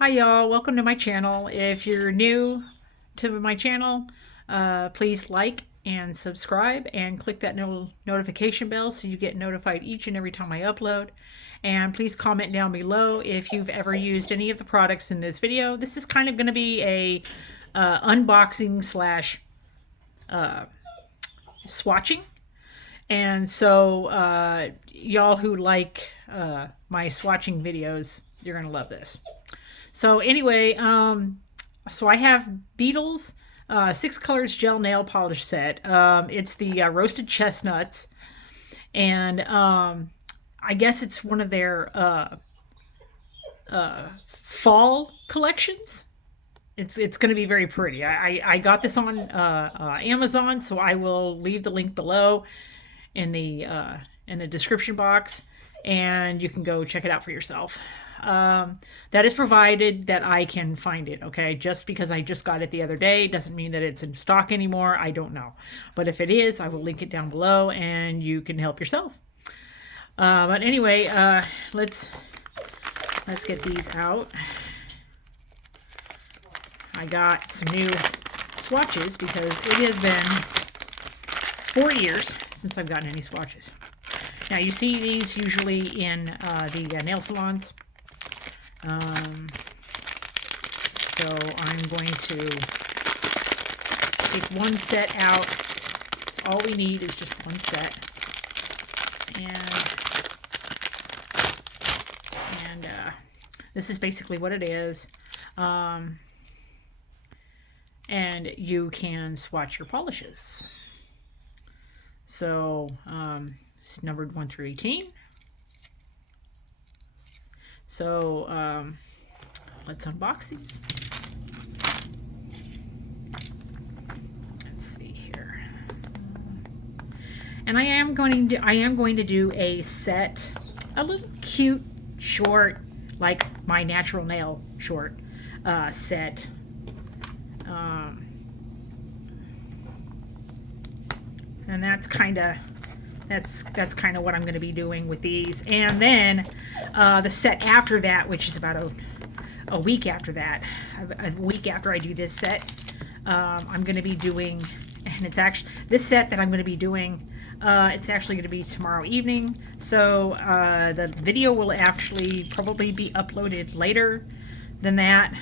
Hi y'all, welcome to my channel. If you're new to my channel, please like and subscribe and click that notification bell so you get notified each and every time I upload. And please comment down below if you've ever used any of the products in this video. This is kind of going to be a unboxing slash swatching. And so y'all who like my swatching videos, you're going to love this. So anyway, so I have Beetles 6 colors gel nail polish set. It's the roasted chestnuts, and I guess it's one of their fall collections. It's going to be very pretty. I got this on Amazon, so I will leave the link below in the description box, and you can go check it out for yourself. That is provided that I can find it, okay? Just because I just got it the other day doesn't mean that it's in stock anymore. I don't know. But if it is, I will link it down below and you can help yourself. But anyway, let's get these out. I got some new swatches because it has been 4 years since I've gotten any swatches. Now you see these usually in the nail salons. So I'm going to take one set out. That's all we need is just one set. And this is basically what it is. And you can swatch your polishes. So it's numbered 1 through 18. So let's unbox these. Let's see here. And I am going to do a set, a little cute short, like my natural nail short set. And that's kind of what I'm going to be doing with these. And then the set after that, which is about a week after that, a week after I do this set, I'm going to be doing, and it's actually, this set that I'm going to be doing, it's actually going to be tomorrow evening. So the video will actually probably be uploaded later than that.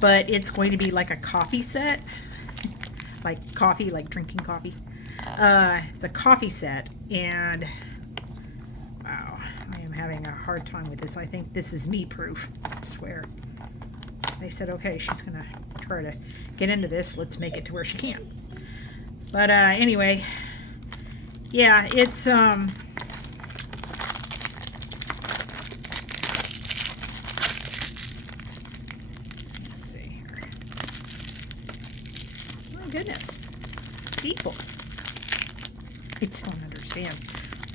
But it's going to be like a coffee set. Like coffee, like drinking coffee. It's a coffee set, and wow, I am having a hard time with this. I think this is me proof, I swear. They said, okay, she's gonna try to get into this. Let's make it to where she can. But anyway, yeah, it's let's see here. Oh goodness, people. I don't understand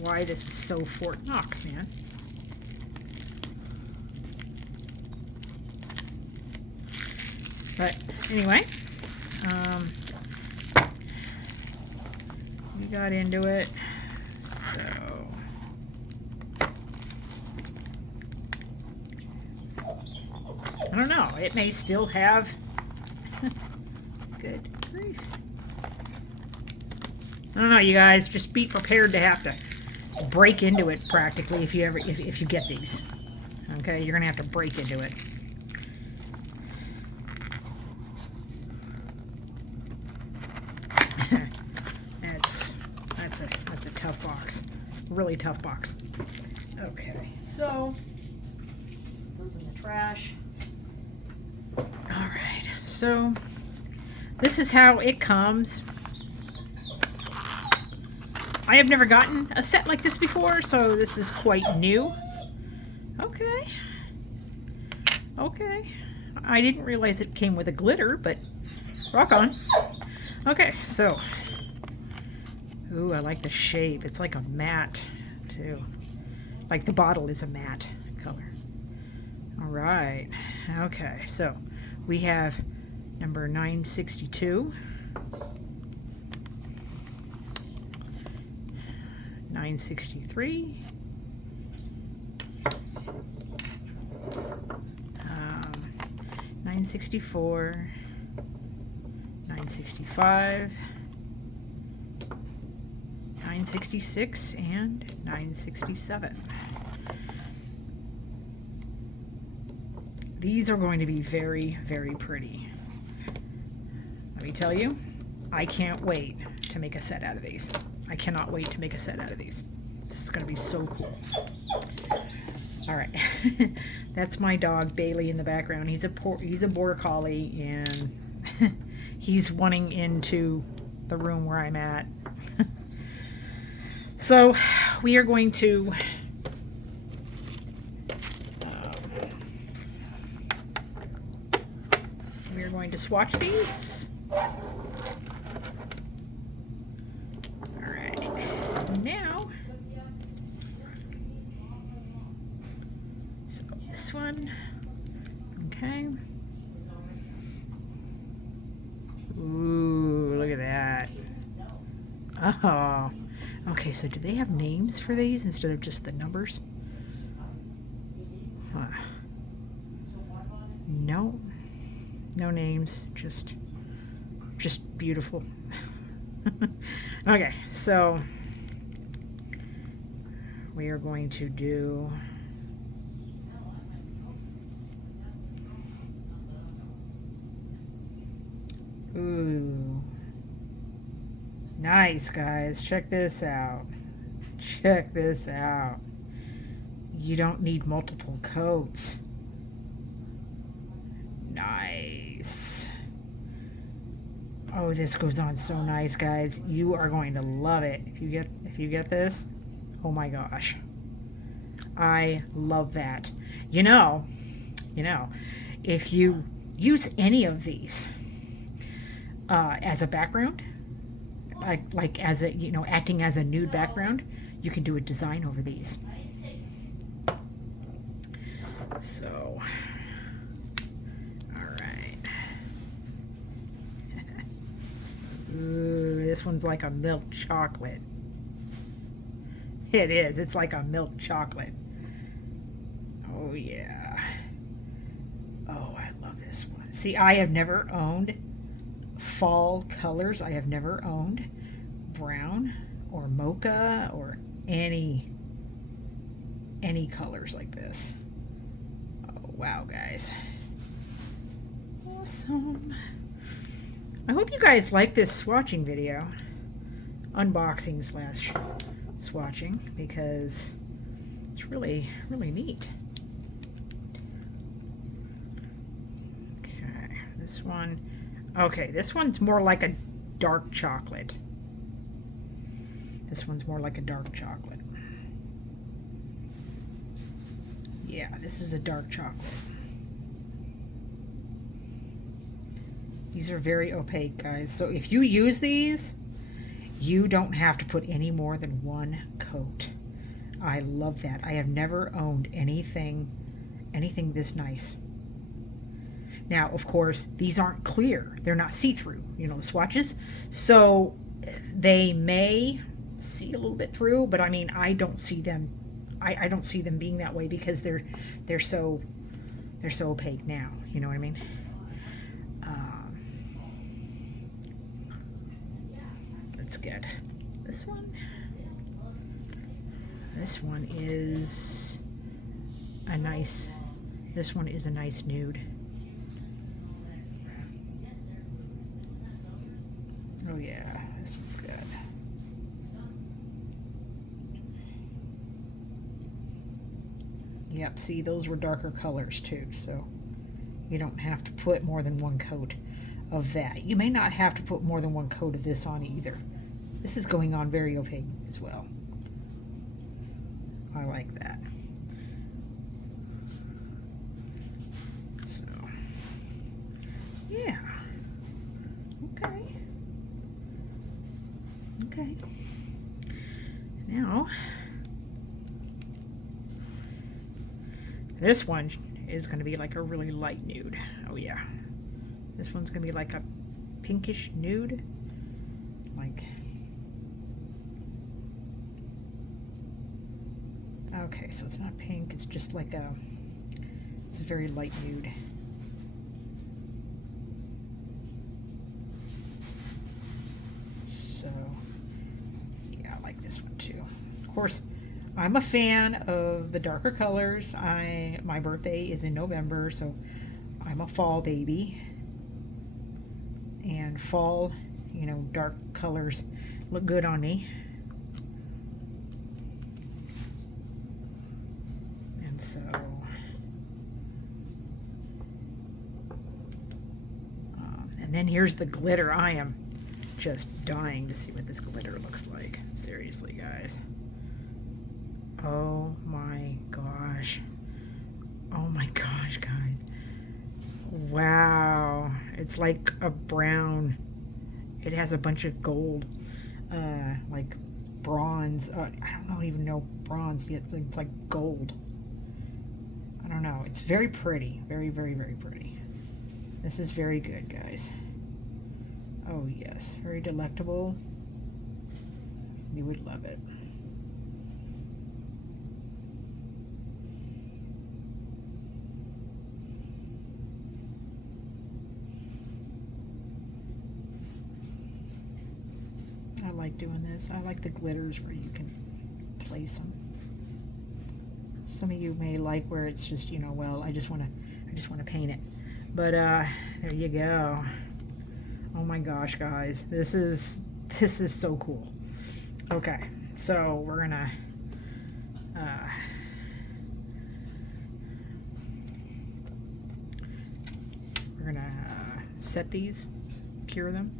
why this is so Fort Knox, man. But anyway, we got into it. So I don't know. It may still have. Good grief. I don't know, you guys. Just be prepared to have to break into it practically if you get these. Okay, you're gonna have to break into it. that's a tough box, really tough box. Okay, so those in the trash. All right, so this is how it comes. I have never gotten a set like this before, so this is quite new. Okay. Okay. I didn't realize it came with a glitter, but rock on. Okay, so. Ooh, I like the shape. It's like a matte, too. Like the bottle is a matte color. All right. Okay, so we have number 962. 963, 964, 965, 966, and 967. These are going to be very, very pretty. Let me tell you, I can't wait to make a set out of these. I cannot wait to make a set out of these. This is going to be so cool. All right, that's my dog Bailey in the background. He's a border collie, and he's wanting into the room where I'm at. So we are going to swatch these. All right, now, so this one, okay. Ooh, look at that. Oh, okay, so do they have names for these instead of just the numbers? Huh. No. No names, just beautiful. Okay, so we are going to do ooh, nice, guys. Check this out. Check this out. You don't need multiple coats. Nice. Oh, this goes on so nice, guys. You are going to love it if you get this. Oh my gosh, I love that. You know, if you use any of these as a background, like as a acting as a nude background, you can do a design over these. So. Ooh, this one's like a milk chocolate. It is. It's like a milk chocolate. Oh, yeah. Oh, I love this one. See, I have never owned fall colors. I have never owned brown or mocha or any colors like this. Oh, wow, guys. Awesome. I hope you guys like this swatching video, unboxing / swatching, because it's really, really neat. Okay, this one. Okay, this one's more like a dark chocolate. This one's more like a dark chocolate. Yeah, this is a dark chocolate. These are very opaque, guys. So if you use these, you don't have to put any more than one coat. I love that. I have never owned anything this nice. Now, of course, these aren't clear. They're not see-through, the swatches. So they may see a little bit through, but I mean, I don't see them. I don't see them being that way because they're so opaque now. You know what I mean? Let's get this one. This one is a nice nude. Oh yeah, this one's good. Yep, see, those were darker colors too, so you don't have to put more than one coat of that. You may not have to put more than one coat of this on either. This is going on very opaque as well. I like that. So, yeah. Okay. Okay. Now, this one is going to be like a really light nude. Oh yeah. This one's going to be like a pinkish nude. Like, okay, so it's not pink, it's just like it's a very light nude. course, I'm a fan of the darker colors. My birthday is in November, so I'm a fall baby. And fall, you know, dark colors look good on me. And so and then here's the glitter. I am just dying to see what this glitter looks like. Seriously, guys. Oh my gosh. Oh my gosh, guys. Wow. It's like a brown. It has a bunch of gold, like bronze. I don't even know bronze yet. It's like gold. I don't know. It's very pretty. Very, very, very pretty. This is very good, guys. Oh, yes. Very delectable. You would love it. I like doing this. I like the glitters where you can place them. Some of you may like where it's just, you know, well, I just want to paint it. But there you go. Oh my gosh, guys, this is so cool. Okay, so we're gonna set these, cure them.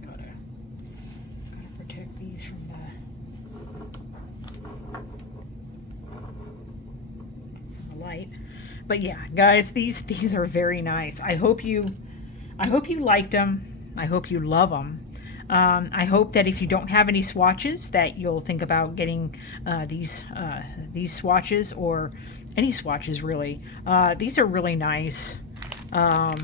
Gotta protect these from the light. But yeah, guys, these are very nice. I hope you liked them. I hope you love them. I hope that if you don't have any swatches, that you'll think about getting these swatches, or any swatches really. These are really nice. I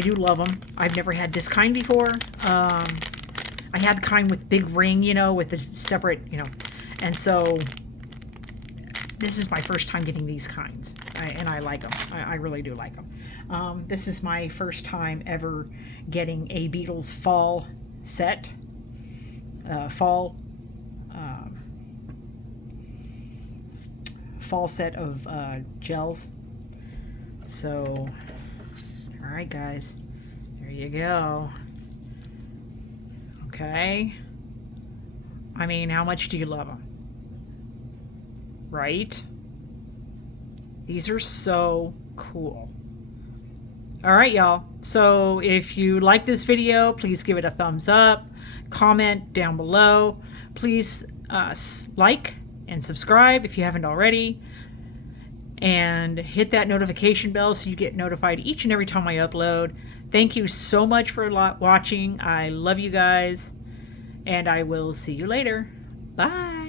do love them. I've never had this kind before. I had the kind with big ring, you know, with the separate, you know, and so this is my first time getting these kinds, and I like them. I really do like them. This is my first time ever getting a Beetles fall set. Fall set of gels. So, all right, guys, there you go. Okay. I mean, how much do you love them? Right? These are so cool. All right, y'all. So if you like this video, please give it a thumbs up, comment down below. Please like and subscribe if you haven't already, and hit that notification bell so you get notified each and every time I upload. Thank you so much for watching. I love you guys, and I will see you later. Bye.